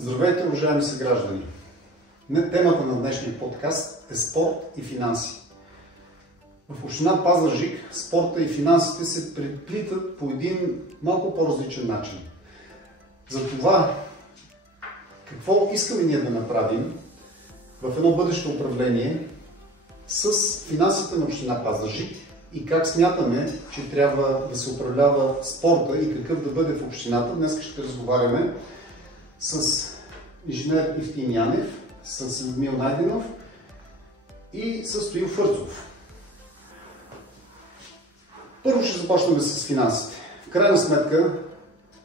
Здравейте, уважаеми съграждани! Темата на днешния подкаст е спорт и финанси. В община Пазарджик спорта и финансите се преплитат по един малко по-различен начин. Затова, какво искаме ние да направим в едно бъдещо управление с финансите на община Пазарджик и как смятаме, че трябва да се управлява спорта и какъв да бъде в общината. Днес ще разговаряме с инженер Евтим Янев, с Людмил Найденов и с Стоил Фърцов. Първо ще започнем с финансите. В крайна сметка,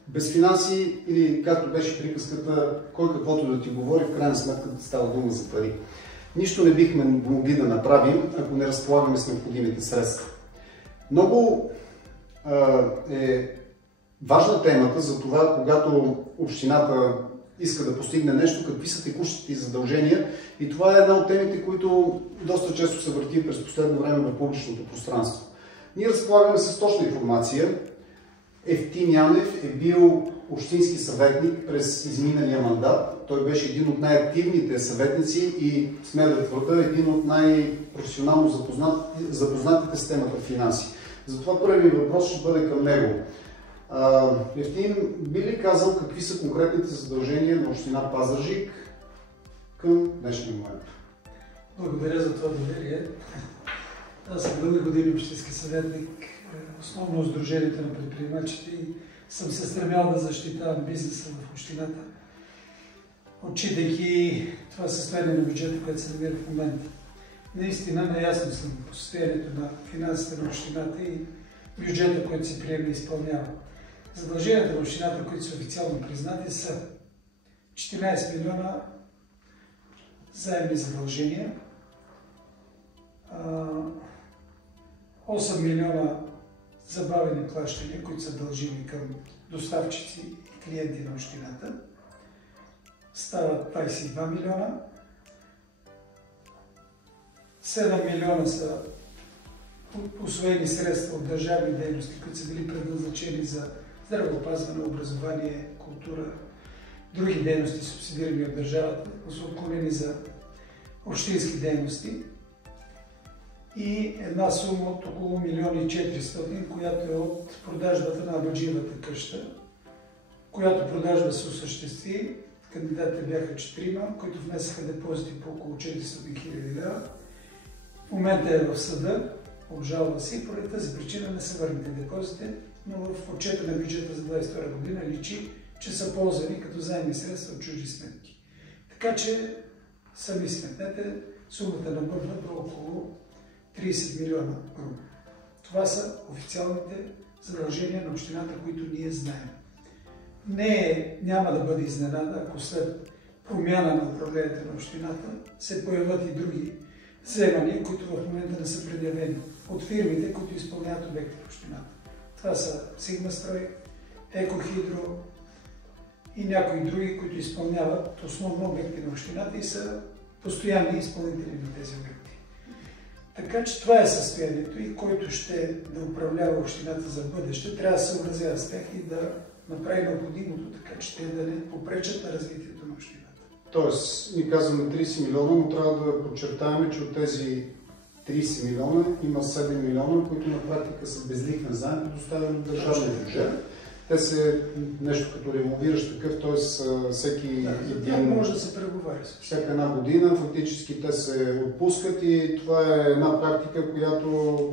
без финанси или както беше приказката, кой каквото да ти говори, в крайна сметка става дума за пари. Нищо не бихме могли да направим, ако не разполагаме с необходимите средства. Много е важна темата за това, когато общината иска да постигне нещо, какви са текущите задължения. И това е една от темите, които доста често се върти през последно време в публичното пространство. Ние разполагаме с точна информация. Евтим Янев е бил общински съветник през изминалия мандат. Той беше един от най-активните съветници и, смея да твърда, един от най-професионално запознатите с темата финанси. Затова първият въпрос ще бъде към него. Евтим, би ли казал какви са конкретните задължения на община Пазарджик към днешния момент? Благодаря за това доверие. Аз съм дълги години общински съветник, основно в Сдружението на предприемачите и съм се стремял да защитавам бизнеса в общината, отчитайки това състояние на бюджета, което се намира в момента. Наистина наясно съм по състоянието на финансите на общината и бюджета, който се приема и изпълнява. Задълженията на общината, които са официално признати, са 14 милиона заемни задължения, 8 милиона забавени плащания, които са дължими към доставчици и клиенти на общината. Стават 22 милиона. 7 милиона са усвоени средства от държавни дейности, които са били предназначени за здравеопазване, образование, култура, други дейности, субсидирани от държавата, са отклонени за общински дейности. И една сума от около 1 400 000, която е от продажбата на Абаджиевата къща, която продажба се осъществи. Кандидатите бяха 4, които внесаха депозити по около 400 000 лева. В момента е в съда, обжалва си, поради тази причина не са върнати депозите, но в отчета на бюджета за 2022 година личи, че са ползвани като заемни средства от чужди сметки. Така че сами сметнете, сумата набъбва до около 30 милиона рубли. Това са официалните задължения на общината, които ние знаем. Няма да бъде изненада, ако след промяна на управлението на общината се появят и други вземания, които в момента не са предявени от фирмите, които изпълняват обекти в общината. Това са Сигмастрой, Екохидро и някои други, които изпълняват основно обекти на общината и са постоянни изпълнители на тези обекти. Така че това е състоянието и който ще да управлява общината за бъдеще, трябва да се съобразява с тях и да направи необходимото, така че те да не попречат на развитието на общината. Тоест, ние казваме 30 милиона, но трябва да подчертаваме, че от тези 30 милиона има 7 милиона, които на практика са безлихвен заем, предоставен от държавния бюджет. Те са нещо като револвиращ такъв, т.е. всеки един... може да се преговаря. Всяка една година фактически те се отпускат и това е една практика, която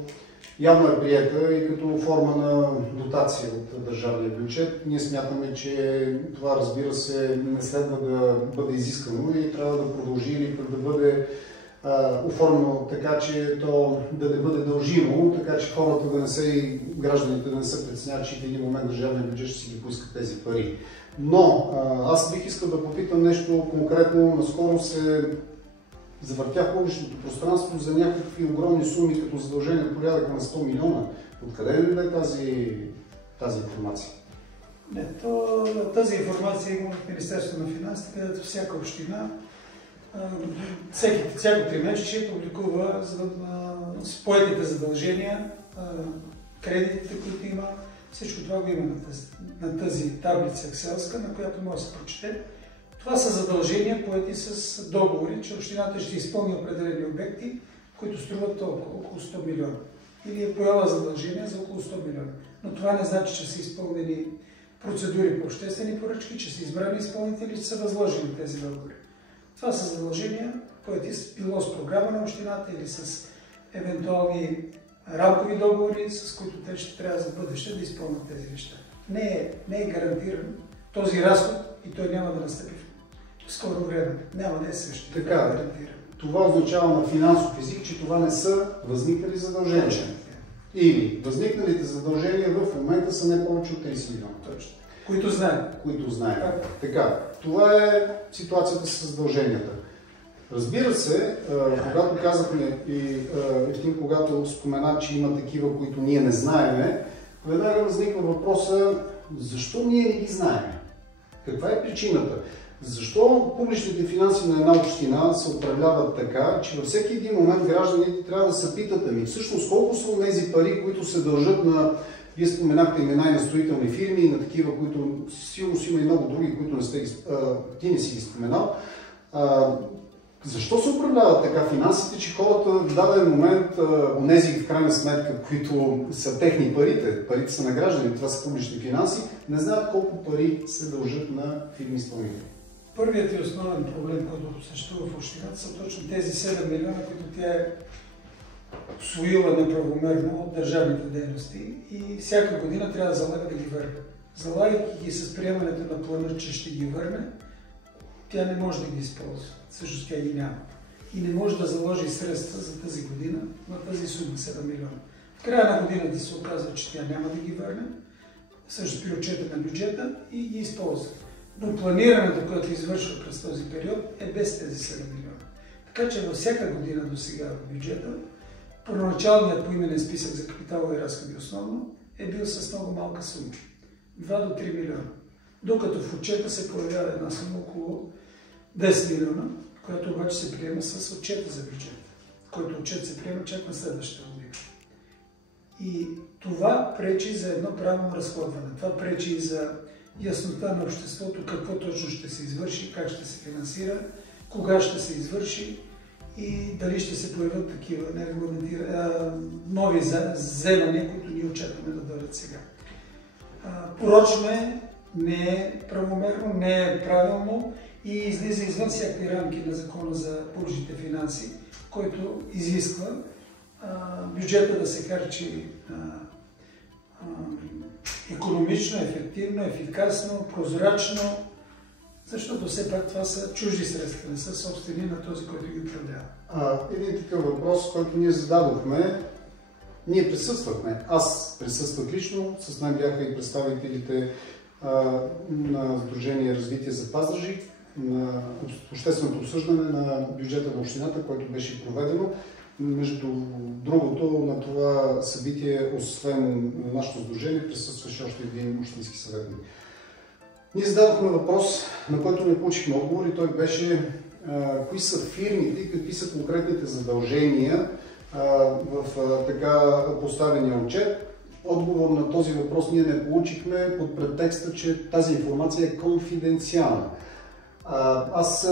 явно е приета и като форма на дотация от държавния бюджет. Ние смятаме, че това, разбира се, не следва да бъде изискано и трябва да продължи или да бъде оформено така, че то да не бъде дължимо, така че хората да не се и гражданите да не се притесняват, че в един момент държавния бюджет ще си ги поиска тези пари. Но аз бих искал да попитам нещо конкретно. Наскоро се завъртя публичното пространство за някакви огромни суми, като задължение от порядъка на 100 милиона. Откъде е ли тази информация? Тази информация има в Министерството на финансите, където всяка община всяко тримесечие публикува поетите задължения, кредитите, които има. Всичко това го има на тази таблица екселска, на която може да се прочете. Това са задължения, поети с договори, че общината ще изпълни определени обекти, които струват толкова, около 100 милиона. Или е поела задължения за около 100 милиона. Но това не значи, че са изпълнени процедури по обществени поръчки, че са избрани изпълнители, че са възложени тези договори. Това са задължения, поети било с програма на общината или с евентуални рамкови договори, с които те ще трябва за бъдеще да изпълнят тези неща. Не е гарантиран този разход и той няма да настъпи в скоро време. Няма да е също. Така, това означава на финансов език, че това не са възникнали задължения. Или възникналите задължения в момента са не повече от 30 милиона. Точно. Които знаем. Които знаем. Така, това е ситуацията с задълженията. Разбира се, когато казахме и Евтим, когато спомена, че има такива, които ние не знаеме, веднага възниква въпроса, защо ние не ги знаем? Каква е причината? Защо публичните финанси на една община се управляват така, че във всеки един момент гражданите трябва да се питат, ами всъщност колко са тези пари, които се дължат на, вие споменахте имена и на строителни фирми, и на такива, които сигурно си има и много други, които ти не си ги споменал. Защо се управляват така финансите, че хората в даден момент, онези в крайна сметка, които са техни парите са на граждани, това са публични финанси, не знаят колко пари се дължат на фирми изпълнители? Първият и основен проблем, който съществува в общината, са точно тези 7 милиона, които тя е усвоила неправомерно от държавните дейности и всяка година трябва да залага да ги върне. Залагайки ги с приемането на плана, че ще ги върне, тя не може да ги използва. Всъщност тя ги няма. И не може да заложи средства за тази година на тази сума 7 милиона. В края на годината се оказва, че тя няма да ги върне, също при отчета на бюджета и ги използва. Но планирането, което извършва през този период, е без тези 7 милиона. Така че във всяка година до сега в бюджета, първоначалният поименен списък за капиталови разходи основно е бил с много малка сума. 2 до 3 милиона. Докато в отчета се появява една сума около 10 милиона, която обаче се приема с отчета за бюджет, който отчет се приема чак на следващата година. И това пречи за едно правилно разходване. Това пречи и за яснота на обществото какво точно ще се извърши, как ще се финансира, кога ще се извърши и дали ще се появят такива нови вземания, които ние очакваме да дойдат сега. Порочно е, не е правомерно, не е правилно и излиза извън всякакви рамки на закона за публичните финанси, който изисква бюджета да се харчи икономично, ефективно, ефикасно, прозрачно, защото все пак това са чужди средства, не са собствени на този, който ги управлява. Един такъв въпрос, който ние зададохме, ние присъствахме. Аз присъствах лично, с мен бяха и представителите на Сдружение развитие за Пазарджик, на общественото обсъждане на бюджета на общината, което беше проведено. Между другото, на това събитие, освен нашето сдружение, присъстваше още един общински съветник. Ние зададохме въпрос, на който не получихме отговор и той беше кои са фирмите и какви са конкретните задължения в така поставения отчет. Отговор на този въпрос ние не получихме под претекста, че тази информация е конфиденциална. Аз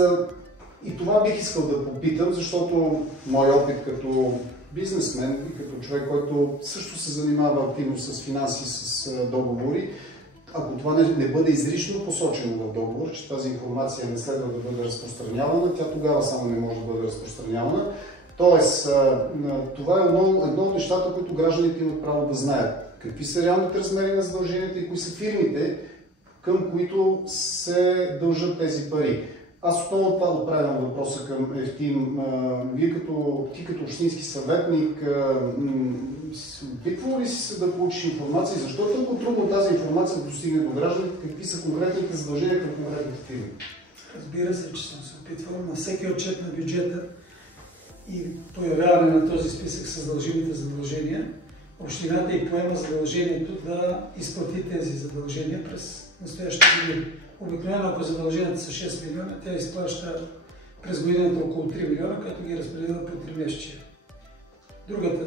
и това бих искал да попитам, защото мой опит като бизнесмен и като човек, който също се занимава активно с финанси, с договори, ако това не бъде изрично посочено в договор, че тази информация не следва да бъде разпространявана, тя тогава само не може да бъде разпространявана. Тоест, това е едно от нещата, които гражданите имат право да знаят. Какви са реалните размери на задълженията и кои са фирмите, към които се дължат тези пари. Аз отново това отправям въпроса към Евтим. Ти като общински съветник, опитвал ли си се да получиш информация? Защо е толкова трудно тази информация да достигне до гражданите? Какви са конкретните задължения към конкретните фирми? Разбира се, че съм се опитвал на всеки отчет на бюджета и появяване на този списък с дължимите задължения. Общината и поема задължението да изплати тези задължения през настоящата година. Обикновено, ако задълженията са 6 милиона, тя изплаща през годината около 3 милиона, като ги разпределя по 3 месечия.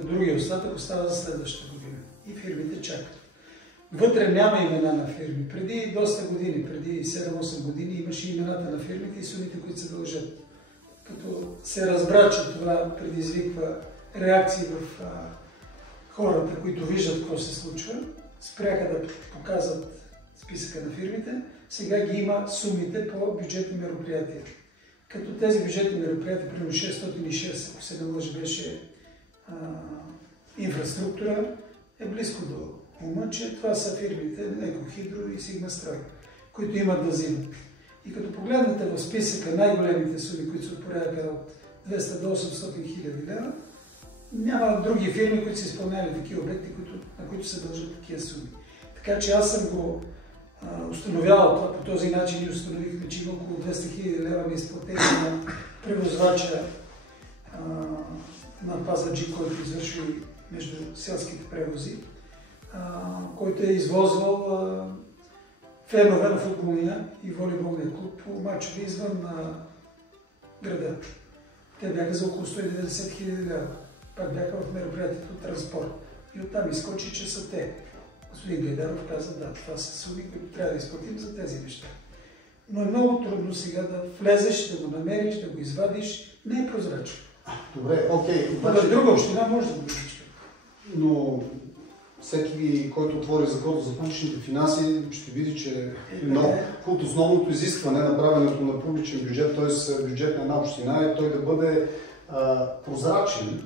Другия остатък остава за следващата година и фирмите чакат. вътре няма имена на фирми. Преди доста години, преди 7-8 години имаше имената на фирмите и сумите, които се дължат. Като се разбра, че това предизвиква реакции в хората, които виждат какво се случва, спряха да показват списъка на фирмите, сега ги има сумите по бюджетни мероприятия. Като тези бюджетни мероприятия, примерно 606, ако се не лъжа, беше инфраструктура, е близко до ума, че това са фирмите Екохидро и Сигмастрой, които имат да взимат. И като погледнете в списъка най-големите суми, които се отпорядъка от 200 до 800 хиляди лева, няма други фирми, които са изпълняли такива обекти, на които се дължат такива суми. Така че аз съм го установявал това по този начин и установихме, че има около 200 хиляди лева ми изплатени на превозвача на Пазарджик, който извърши между селските превози, който е извозвал фенове на футболния и волейболния клуб по мачове извън града. Те бяха за около 190 хиляди лева. Пак бяха в мероприятието транспорт. И оттам изкочи, че са те. Господин Гайдаров каза, да, това са суми, които трябва да изплатим за тези неща. Но е много трудно сега да влезеш, да го намериш, да го извадиш. Не е прозрачно. Добре, окей. В друга община може да го изчисли. Но всеки, който отвори закон за публичните финанси, ще види, че от основното изискване на правенето на публичен бюджет, т.е. бюджет на една община, е той да бъде прозрачен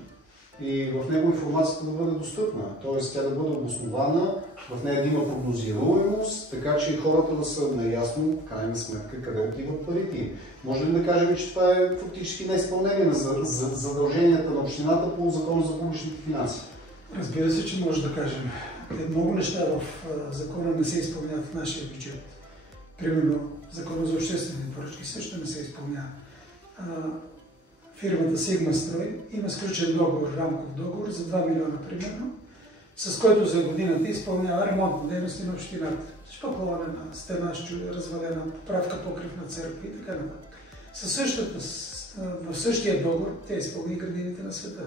и в него информацията да бъде достъпна. Т.е. тя да бъде обоснована, в нея да има прогнозируемост, така че хората да са наясно, в крайна сметка, къде отиват парите. Може ли да кажем, че това е фактически неизпълнение на задълженията на общината по закона за публичните финанси? Разбира се, че може да кажем. Много неща в закона не се изпълняват в нашия бюджет. Примерно, закона за обществени поръчки също не се изпълнява. Фирмата Сигмастрой има сключен договор, рамков договор за 2 милиона примерно, с който за годината изпълнява ремонтни дейности на общината. Шпакловане на стена, развалена, поправка покрив на църква и така нататък. В същия договор тя изпълни градините на света,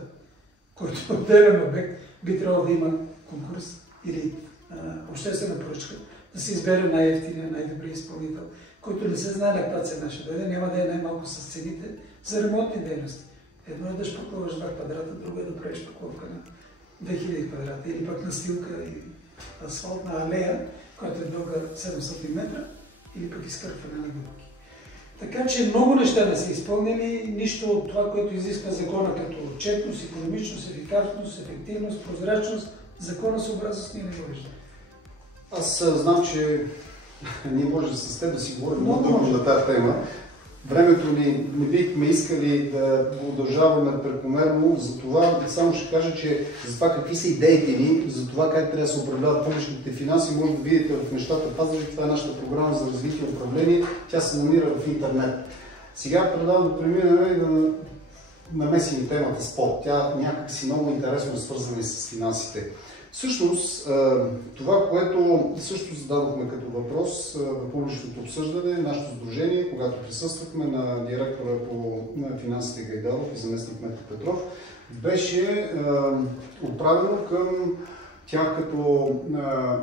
който е отделен обект, би трябвало да има конкурс или обществена поръчка, да се избере най-ефтиния, най-добрия изпълнител, който не се знае на каква цена ще дойде, няма да е най-малко с цените за ремонтни дейности. Едно е да шпаклуваш 2 квадрата, друго е да правиш шпакловка на 2000 квадрата, или пък настилка и асфалтна алея, която е дълга 700 метра, или пък изкърпване на гъбки. Така че много неща не са изпълнени, нищо от това, което изисква закона като отчетност, икономичност, ефикасност, ефективност, прозрачност, законосъобразност ние не го виждаме. Аз знам, че ние може с теб да си говорим много дълго на тази тема. Времето ни не бихме искали да го удължаваме прекомерно, затова само ще кажа, че за това какви са идеите ни, за това как трябва да се управляват публичните финанси, може да видите в нещата Пазарджик. Това е нашата програма за развитие и управление, тя се намира в интернет. Сега предлагам да преминем и да намесим темата спорт. Тя някак си много интересно е свързана и с финансите. Всъщност, това, което също зададохме като въпрос на публичното обсъждане, нашето сдружение, когато присъствахме на директора по финансите Гайдаров и заместник Метко Петров, беше отправено към тях като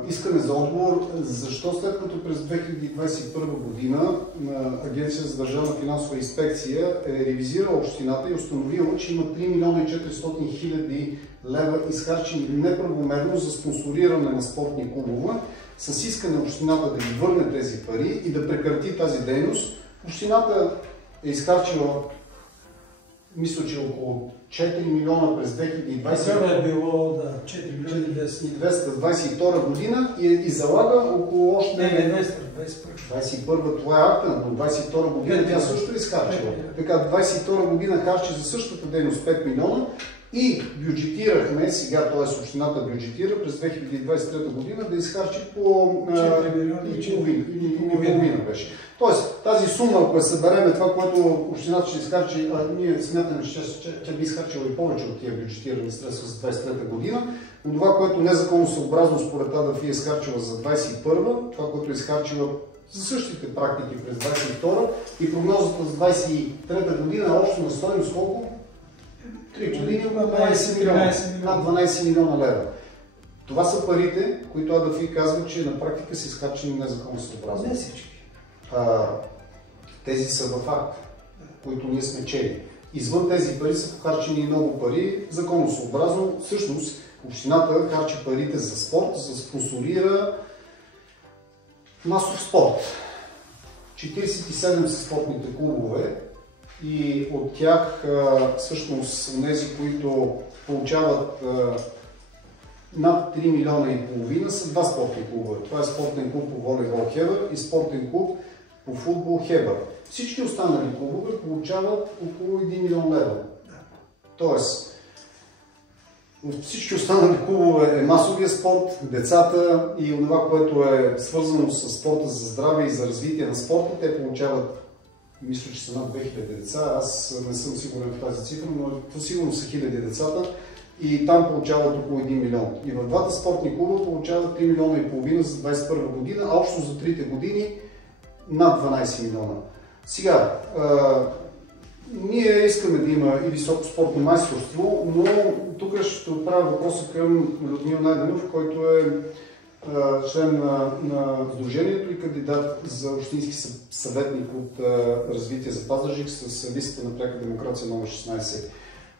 искане за отговор, защо след като през 2021 година Агенция за държавна финансова инспекция е ревизирала общината и установила, че има 3 милиона и 400 хиляди лева изхарчени неправомерно за спонсориране на спортни клубове, с искане общината да ги върне тези пари и да прекрати тази дейност. Общината е изхарчила, мисля, че около 4 милиона през 2020. Това е било, да, 4 милиона и 222 година и залага около още... Не, 21 това е акта, но 22 година тя също е изхарчила. Така, 22 година харчи за същата дейност 5 милиона и бюджетирахме, сега, т.е. общината бюджетира през 2023 година да изхарчи по 4 милиона и половина беше. Тоест, тази сума, ако я събереме, това, което общината ще изхарчи, ние смятаме, че тя би изхарчила и повече от тия бюджетирани средства за 2023 година, но това, което незаконосъобразно според АДФИ е изхарчила за 2021, това, което е изхарчила за същите практики през 2022 и прогнозата за 2023 година е общо на стойност колко? 3 години, над 12 милиона лева. Това са парите, които АДФИ казва, че на практика са изхарчени незаконосъобразно. Не всички. Тези са в акт, които ние сме чели. Извън тези пари са похарчени много пари, законосъобразно. Всъщност, общината харчи парите за спорт, за да спонсорира масов спорт. 47 са спортните клубове и от тях всъщност тези, които получават над 3 милиона и половина, са два спортни клубове. Това е спортен клуб по волейбол Хебър и спортен клуб по футбол Хебър. Всички останали клубове получават около 1 милион лева. Тоест, от всички останали клубове е масовия спорт, децата и това, което е свързано с спорта за здраве и за развитие на спорта, те получават, мисля, че са над 2000 деца, аз не съм сигурен в тази цифра, но сигурно са хиляди децата и там получават около 1 милион. И в двата спортни клуба получават 3 милиона и половина за 2021 година, а общо за 3 години над 12 милиона. Сега, ние искаме да има и високо спортно майсторство, но тук ще отправя въпроса към Людмил Найденов, който е член на Сдружението и кандидат за общински съветник от развитие за Пазарджик с листата на пряка демокрация номер 16.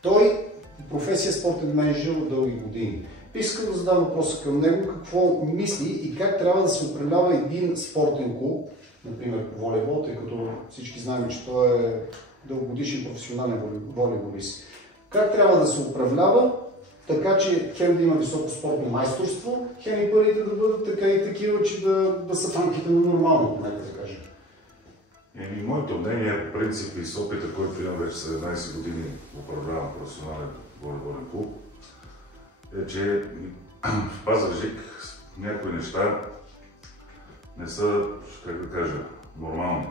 Той професия спортен менеджер от дълги години. Искам да задам въпроса към него, какво мисли и как трябва да се управлява един спортен клуб, например по волейбол, тъй като всички знаем, че той е дългогодишен професионален волейболист. Как трябва да се управлява, така че хем да има високо спортно майсторство, хем и парите да бъдат така и такива, че да са в рамките на нормалното, нека да кажем. Моето мнение, по принцип и с опита, който имам вече 17 години управлявам професионален волейболен клуб, е, че в Пазарджик някои неща не са, как да кажа, нормални.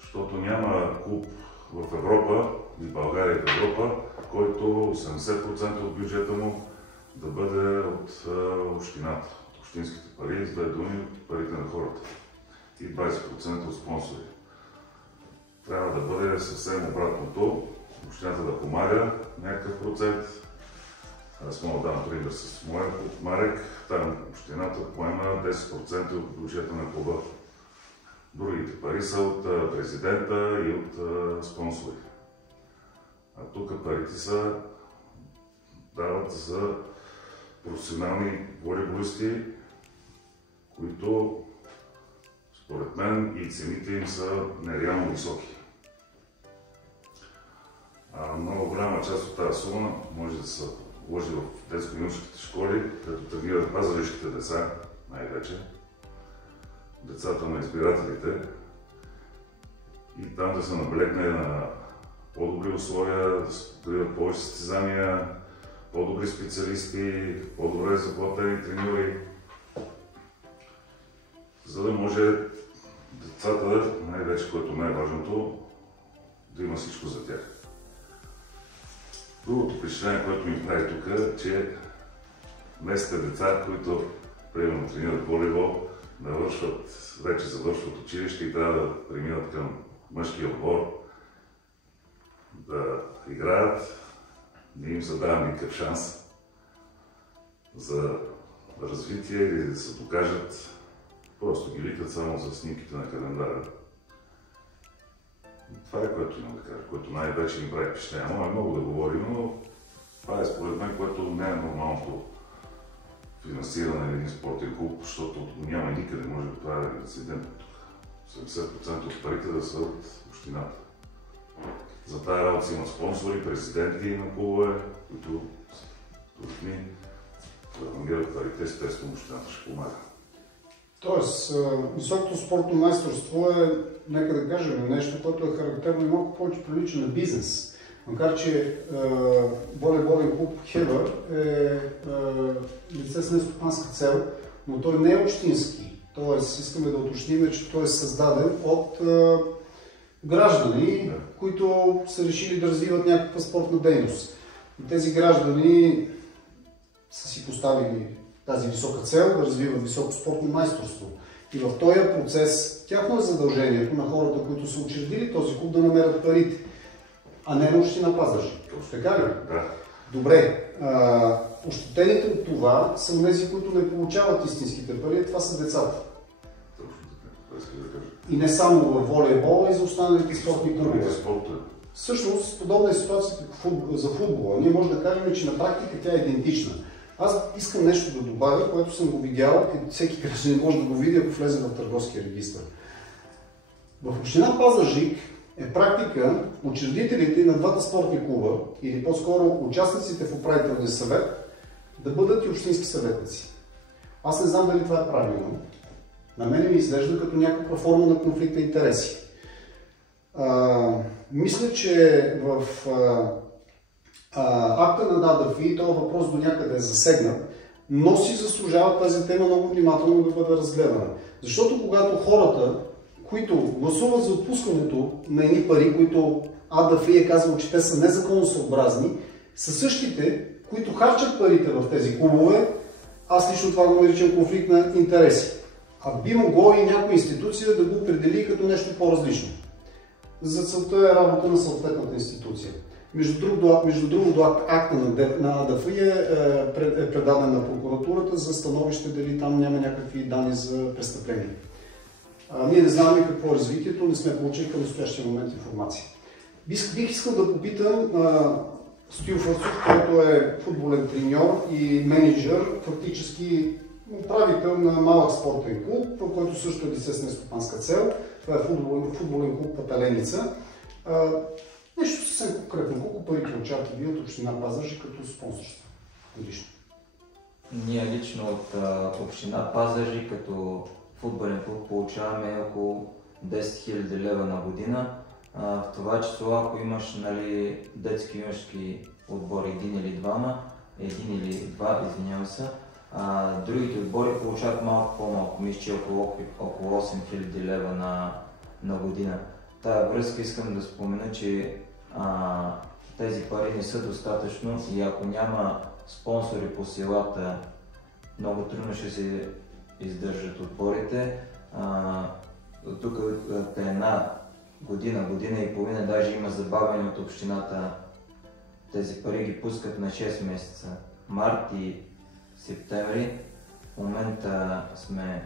Защото няма клуб в Европа и България в Европа, който 80% от бюджета му да бъде от общината, от общинските пари, с две думи, от парите на хората и 20% от спонсори. Трябва да бъде съвсем обратното, общината да помага някакъв процент. Аз мога да дам пример с моя клуб Марек, там общината поема 10% от бюджета на клуба. Другите пари са от президента и от спонсори. А тук парите са дават за професионални волейболисти, които според мен и цените им са нереално високи. Много голяма част от тази сума може да се вложи в детско-юношеските школи, където тренират пазарджишките деца най-вече, децата на избирателите, и там да се наблегне на по-добри условия, да имат повече състезания, по-добри специалисти, по-добре заплатени треньори, за да може децата, най-вече, което най-важното, да има всичко за тях. Другото впечатление, което ми прави тук, е, че местните деца, които примерно тренират волейбол, вече завършват училище и трябва да преминат към мъжкия отбор, да играят, не им се дава никакъв шанс за развитие или да се докажат. Просто ги викат само за снимките на календара. Това е, което имам да кажа, което най-вече ми прави впечатление. Може много да говорим, но това е според мен, което не е нормалното финансиране на един спортен клуб, защото няма никъде, може да това е инцидент тук. 70% от парите да са от общината. За тази работа си имат спонсори, президенти на клубове, които трудни да намират парите, естествено общината ще помага. Тоест, високото спортно майсторство е, нека да кажем, нещо, което е характерно и малко повече прилича на бизнес. Макар че волейболен клуб Хебър е лице с нестопанска цел, но той не е общински. Тоест, искаме да уточним, че той е създаден от граждани, които са решили да развиват някаква спортна дейност. И тези граждани са си поставили тази висока цел да развиват високо спортно майсторство. И в този процес тяхно е задължението на хората, които са учредили този клуб, да намерят парите, а не на община Пазарджик. Така ли? Да. Добре. ощетените от това са тези, които не получават истинските пари, това са децата. И не само в волейбола, и за останалите спортни клубове. Всъщност, подобна е ситуацията за футбола. Ние можем да кажем, че на практика тя е идентична. Аз искам нещо да добавя, което съм го видял и всеки гражданин може да го види, ако влезе в търговския регистър. В община Пазарджик е практика учредителите на двата спортни клуба, или по-скоро участниците в управителния съвет, да бъдат и общински съветници. Аз не знам дали това е правилно. На мен ми изглежда като някаква форма на конфликт на интереси. Мисля, че в акта на ДАДФИ този въпрос до някъде е засегнат, но си заслужава тази тема много внимателно да бъде разгледана. Защото когато хората, които гласуват за отпускането на едни пари, които АДФИ е казал, че те са незаконосъобразни, са същите, които харчат парите в тези клубове, аз лично това го наричам конфликт на интереси. А би могло и някоя институция да го определи като нещо по-различно. За целта е работа на съответната институция. Между другото, акта на АДФИ е предаден на прокуратурата за становище дали там няма някакви данни за престъпление. Ние не знаем какво е развитието, не сме получили към настоящия момент информация. Бих искал да попитам Стоил Фърцов, който е футболен треньор и менеджер, фактически управител на малък спортен клуб, който също е лице с нестопанска цел. Това е футболен клуб Пателеница. Нещо съвсем конкретно. Колко пари получавате вие от община Пазарджик като спонсорство годишно? Ние лично от община Пазарджик като футболен клуб получаваме около 10 000 лева на година. В това число, ако имаш детски юношески отбор един или два, извинявам се, другите отбори получават малко по-малко, мисля, че около 8000 лева на година. Тая връзка искам да спомена, че тези пари не са достатъчно и ако няма спонсори по селата, много трудно ще се издържат отборите. Тук една година и половина даже има забавяне от общината. Тези пари ги пускат на 6 месеца. Март и септември. В момента сме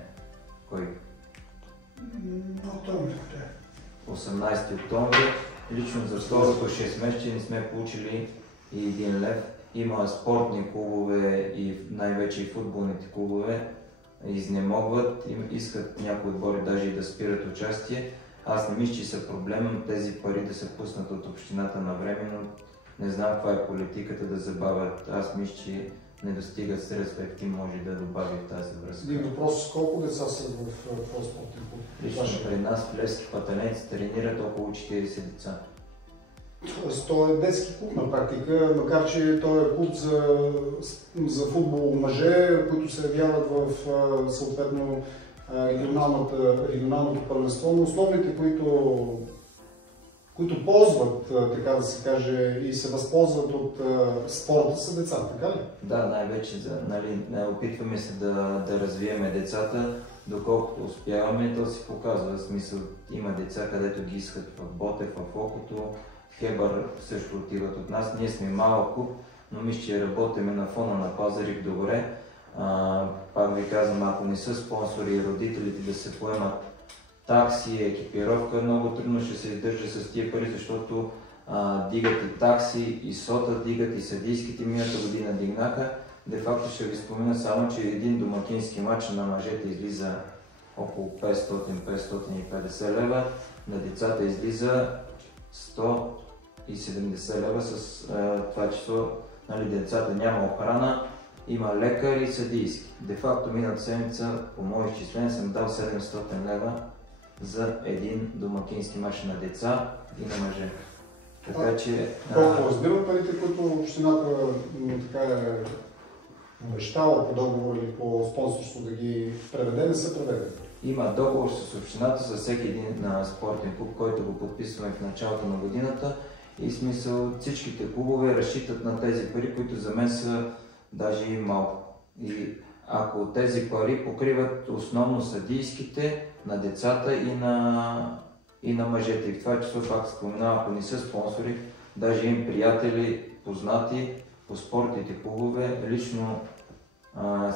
Октомври. 18 октомври. Лично за второто 6 месеца не сме получили и 1 лев. Има спортни клубове и най-вече и футболните клубове изнемогват, искат някои отбори даже и да спират участие. Аз не мисля, че са проблем тези пари да се пуснат от общината на време, но не знам каква е политиката да забавят. Аз мисля, че не достигат средства и може да добави тази връзка. Един въпрос, колко деца са в твоя спортен клуб? Лично при нас в Левски Пателеница тренират около 40 деца. Тоест, той е детски клуб на практика, макар че той е клуб за футбол мъже, които се явяват в съответно регионалното първенство, но основните, които ползват, така да се каже, и се възползват от спорта, са деца, така ли? Да, най-вече опитваме се да развиеме децата, доколкото успяваме, то се показва. В смисъл, има деца, където ги искат в Ботев, в Окото, Хебър също отиват от нас. Ние сме малък клуб, но мисля, че работиме на фона на Пазарджик добре. Пак ви казвам, ако не са спонсори и родителите да се поемат такси, екипировка, много трудно ще се издържа с тия пари, защото дигат и такси, и сота дигат, и съдийските миналата година дигнаха. Де факто ще ви спомена само, че един домакински матч на мъжете излиза около 500-550 лева, на децата излиза 170 лева с това число. Децата няма охрана, има лекар и съдийски. Де факто миналата седмица, по мои изчисления, съм дал 700 лева за един домакински мач на деца и на мъже. Така че... Колко разбира парите, които общината така е обещала по договор или по спонсорство да ги преведе, не са преведени? Има договор с общината за всеки един спортен клуб, който го подписваме в началото на годината. И смисъл, всичките клубове разчитат на тези пари, които за мен са даже и малко. И ако тези пари покриват основно съдийските, на децата и на мъжете. И в това число, пак споменавам, ако не са спонсори, даже им приятели, познати, по спортните клубове лично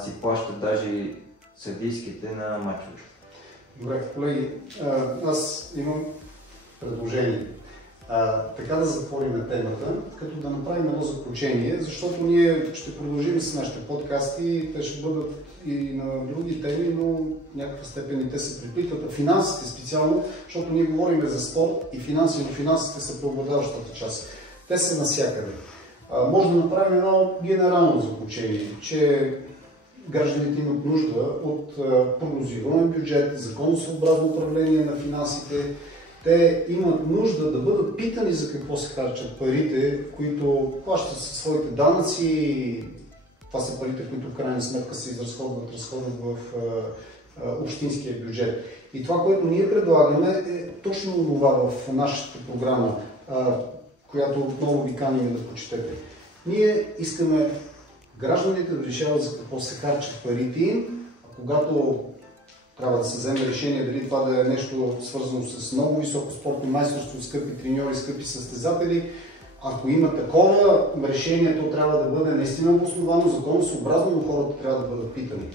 си плащат даже и съдийските на мачове. Добре, колеги, аз имам предложение. Така да затворим темата, като да направим едно заключение, защото ние ще продължим с нашите подкасти, те ще бъдат и на други теми, но в някаква степен и те се приплитат. Финансите специално, защото ние говорим за спорт и финанси, но финансите са преобладаващата част. Те са навсякъде. Може да направим едно генерално заключение, че гражданите имат нужда от прогнозируем бюджет, законосъобразно управление на финансите. Те имат нужда да бъдат питани за какво се харчат парите, които плащат със своите данъци. Това са парите, които в крайна сметка се разходват в общинския бюджет. И това, което ние предлагаме, е точно това в нашата програма, която отново ви каним да прочетете. Ние искаме гражданите да решават за какво се харчат парите им, а когато трябва да се вземе решение дали това да е нещо свързано с много високо спортно майсторство, скъпи треньори, скъпи състезатели, ако има такова решение, то трябва да бъде наистина обосновано, законосъобразно, но хората трябва да бъдат питани.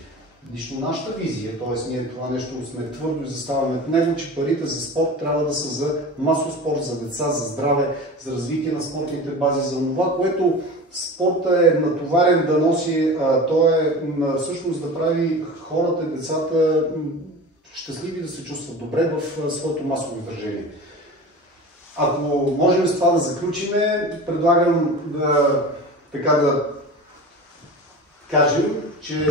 Лично нашата визия, т.е. ние това нещо сме твърдо и заставаме в него, че парите за спорт трябва да са за масов спорт, за деца, за здраве, за развитие на спортните бази, за това, което спорта е натоварен да носи, то е всъщност да прави хората, децата щастливи, да се чувстват добре в своето масово изражение. Ако можем с това да заключиме, предлагам да кажем, че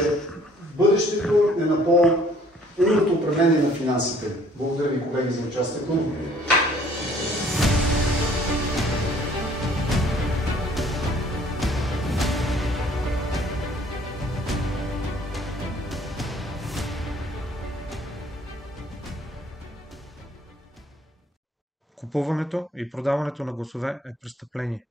бъдещето е на по-умното управление на финансите. Благодаря ви, колеги, за участието. Купуването и продаването на гласове е престъпление.